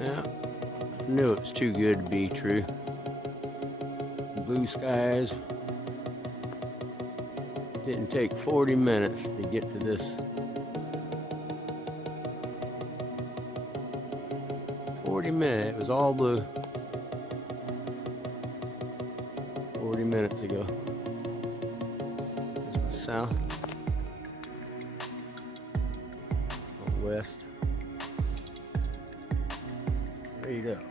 Yeah, knew it was too good to be true. Blue skies. Didn't take 40 minutes to get to this. 40 minutes, it was all blue. 40 minutes ago. This was south, west, straight up,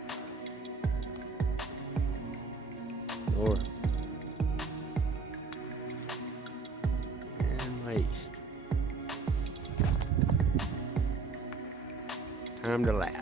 north, and my east. Time to lapse.